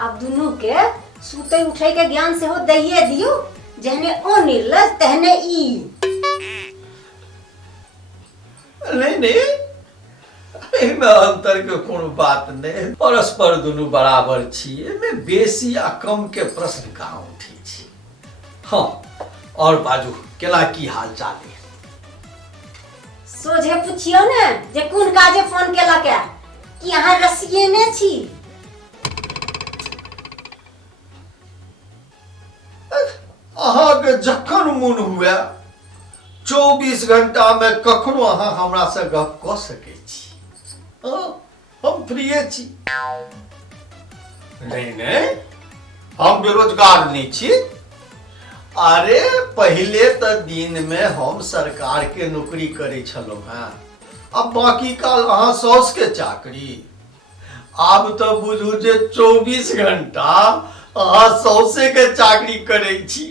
अब दुनू के सुते उठे के ज्ञान से हो दइए दियो, जहने ओ निर्लज तहने ई। नहीं एहिमे अंतर के कोनो बात नहीं, परस्पर दुनू बराबर छी, एहिमे बेसी आ कम के प्रश्न कहाँ उठे छी। हाँ और बाजू केना की हाल चाल है? सोझे पूछियो ने जे कोन काजे फोन केला के कि अहाँ रसिए ने छी। अहाँ के जखन मन हुए 24 घंटा में कखनो अहाँ हमरा से गप क सके छी। हम फ्रीए छी। नहीं हम बेरोजगार नहीं छी। अरे पहले तो दिन में हम सरकार के नौकरी करे छलौ हैं, अब बाकी काल अहाँ सौस के चाकरी। अब तो बुझू जे 24 घंटा अहाँ सौसे के चाकरी करे छी।